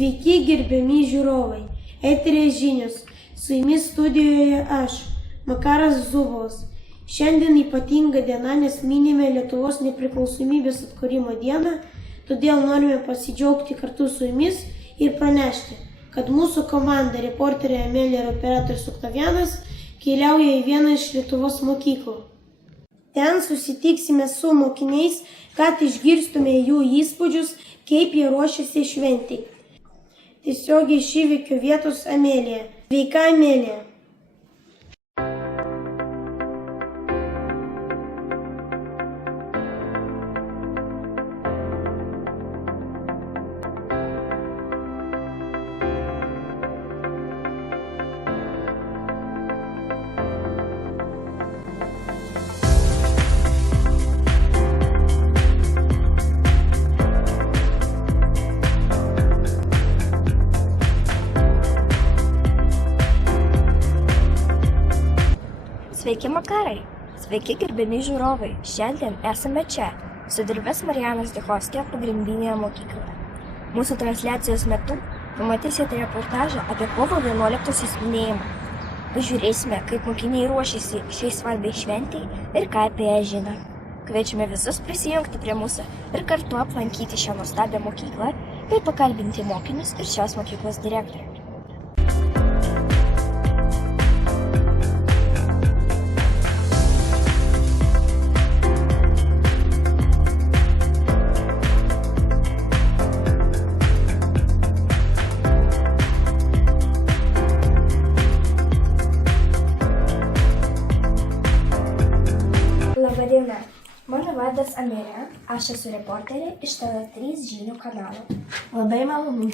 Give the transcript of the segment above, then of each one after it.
Sveiki, gerbiami žiūrovai. Eterės žinios. Su jumis studijoje aš, Makaras Zubolas. Šiandien ypatinga diena, nes minime Lietuvos nepriklausomybės atkūrimo dieną, todėl norime pasidžiaugti kartu su jumis ir pranešti, kad mūsų komanda, reporterė Amelija ir operatorius Oktavianas, keliauja į vieną iš Lietuvos mokyklų. Ten susitiksime su mokiniais, kad išgirstume jų įspūdžius, kaip jie ruošiasi šventei. Tiesiogiai iš įvykio vietos Amelija. Sveika, Amelija. Sveiki, Makarai! Sveiki, gerbiami žiūrovai! Šiandien esame čia, su dirbės Marijanos Dichovskio pagrindinėje mokykloje. Mūsų transliacijos metu pamatysite reportažą apie kovo 11-osios minėjimą. Pažiūrėsime, kaip mokiniai ruošiasi šiai svarbiai šventei ir ką apie ją žino. Kviečiame visus prisijungti prie mūsų ir kartu aplankyti šią nuostabią mokyklą bei pakalbinti mokinius ir šios mokyklos direktorių. Labadiena, mano vardas Amelija, aš esu reporterė iš TV3 žinių kanalo. Labai malonu.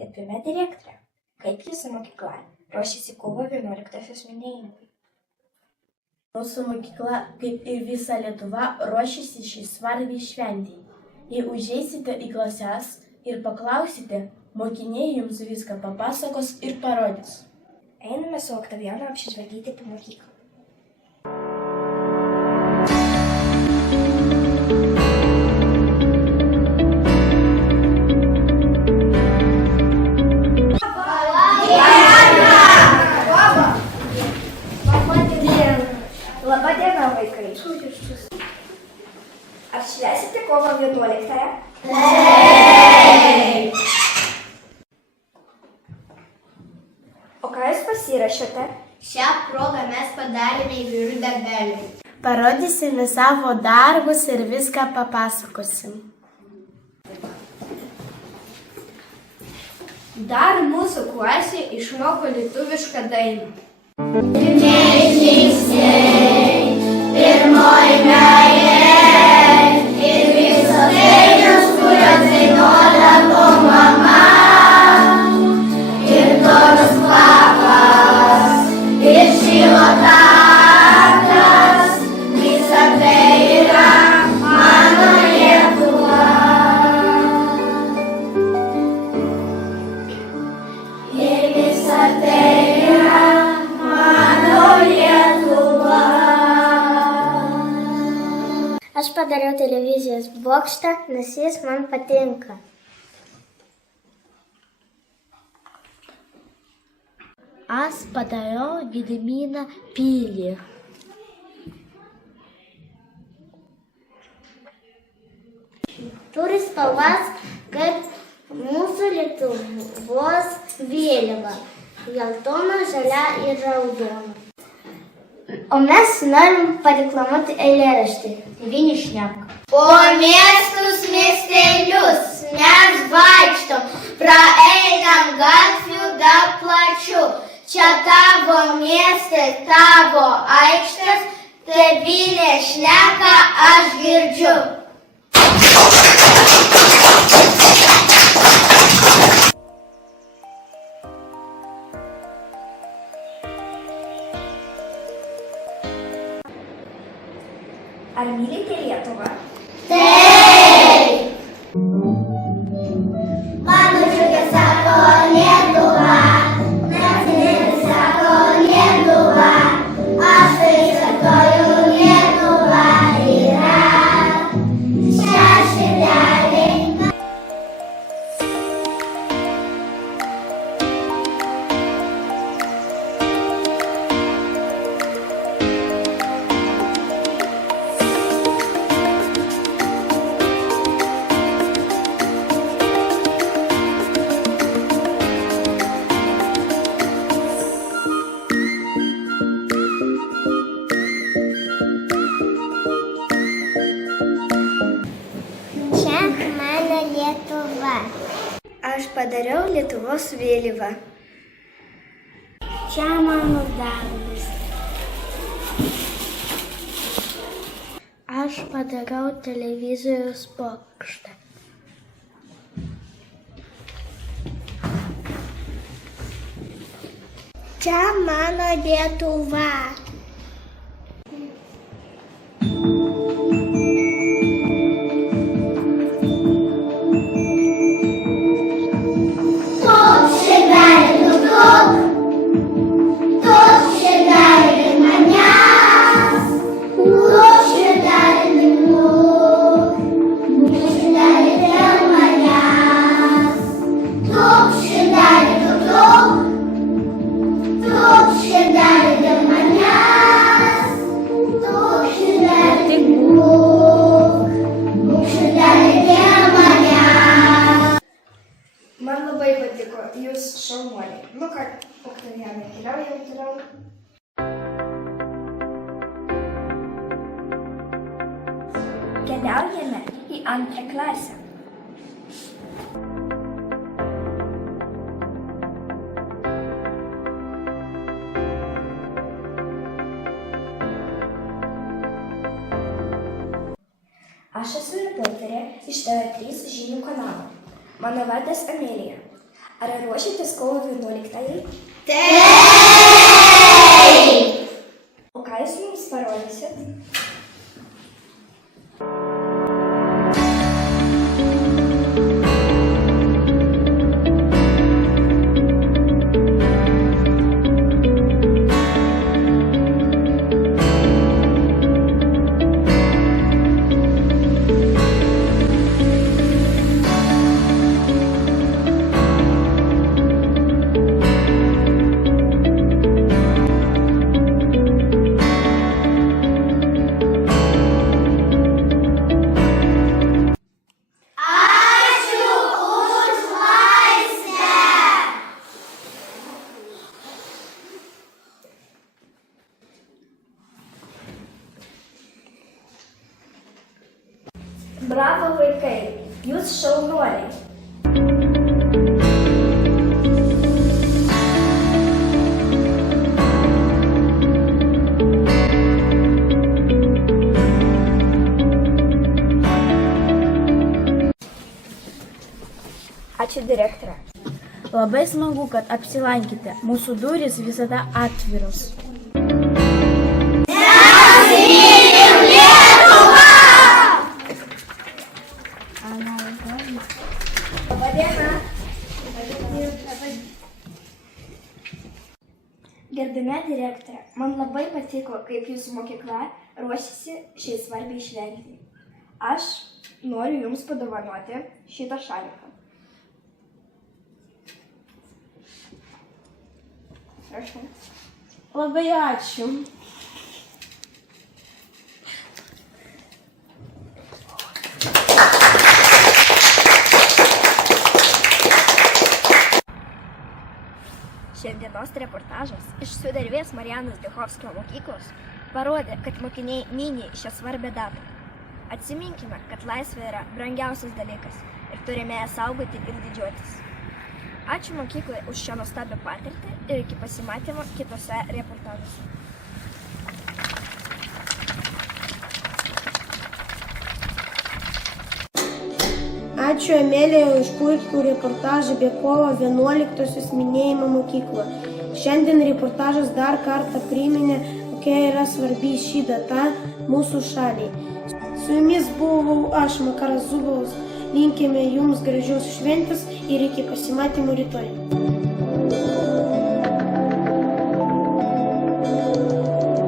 Gerbiama direktorė, kaip jūsų mokykla ruošiasi kovo 11-osios minėjimui? Mūsų mokykla, kaip ir visa Lietuva, ruošiasi šiai svarbiai šventei. Jei užeisite į klases ir paklausite, mokiniai jums viską papasakos ir parodys. Einame su Oktavianu apsižvalgyti po mokyklą. Labadiena, vaikai. Ar švęsite kovo 11-ąją? Taip! O ką jūs pasirašėte? Šią progą mes padarėme įvairių darbelių. Parodysime savo darbus ir viską papasakosim. Dar mūsų klasė išmoko lietuvišką dainą. Pirmoji meilė ir visos dainos, kurios dainuodavo mama. Ir toks kvapas, ir šilo takas, visa tai yra mano Lietuva. Ir visa tai yra mano Lietuva. Aš padariau televizijos bokštą, nes jis man patinka. Aš padariau Gedimino pilį. Turi spalvas, kaip mūsų Lietuvos vėliava. Geltona, žalia ir raudona. O mes norim pareklamuoti eilėraštį. Vieni šneka. Po miestus, miestelius mes vaikštom, praeinam gatvių daug plačių. Čia tavo miestas, tavo aikštės, tėvynė šneka, aš girdžiu. Ar mylite Lietuvą? Taip! Mano džiugė sako Lietuva, nacinė sako Lietuva, aš tai sakoju Lietuva. padariau Lietuvos vėliavą. Čia mano darbas. Aš padariau televizijos bokštą. Čia mano Lietuva. Man labai patiko, jūs šaunuoliai. Nu ką, Oktavianai, keliaujam toliau. Keliaujame į 2 klasę. Aš esu reporterė iš TV3 žinių kanalo. Mano vardas Amelija. Ar ruošiatės kovo 11-ajai? Taip! O ką jūs mums parodysit? Bravo vaikai, jūs šaunuoliai. Ačiū direktorė. Labai smagu, kad apsilankėte. Mūsų durys visada atviros. Gerbiame direktorė, man labai patiko, kaip jūsų mokykla ruošiasi šiai svarbiai šventei. Aš noriu jums padovanoti šitą šaliką. Prašau. Labai ačiū. Šiandienos reportažas iš Sudervės Marianos Diechovskio mokyklos parodė, kad mokiniai mini šią svarbę datą. Atsiminkime, kad laisvė yra brangiausias dalykas ir turime ją saugoti ir didžiuotis. Ačiū mokyklai už šią nuostabią patirtį ir iki pasimatymo kitose reportažuose. Ačiū Amelija už puikų reportažą apie kovo 11-osios minėjimą mokykloje. Šiandien reportažas dar kartą priminė, kokia yra svarbi ši data mūsų šaliai. Su jumis buvau aš, Makaras Zubovas. Linkime jums gražios šventės ir iki pasimatymo rytoj.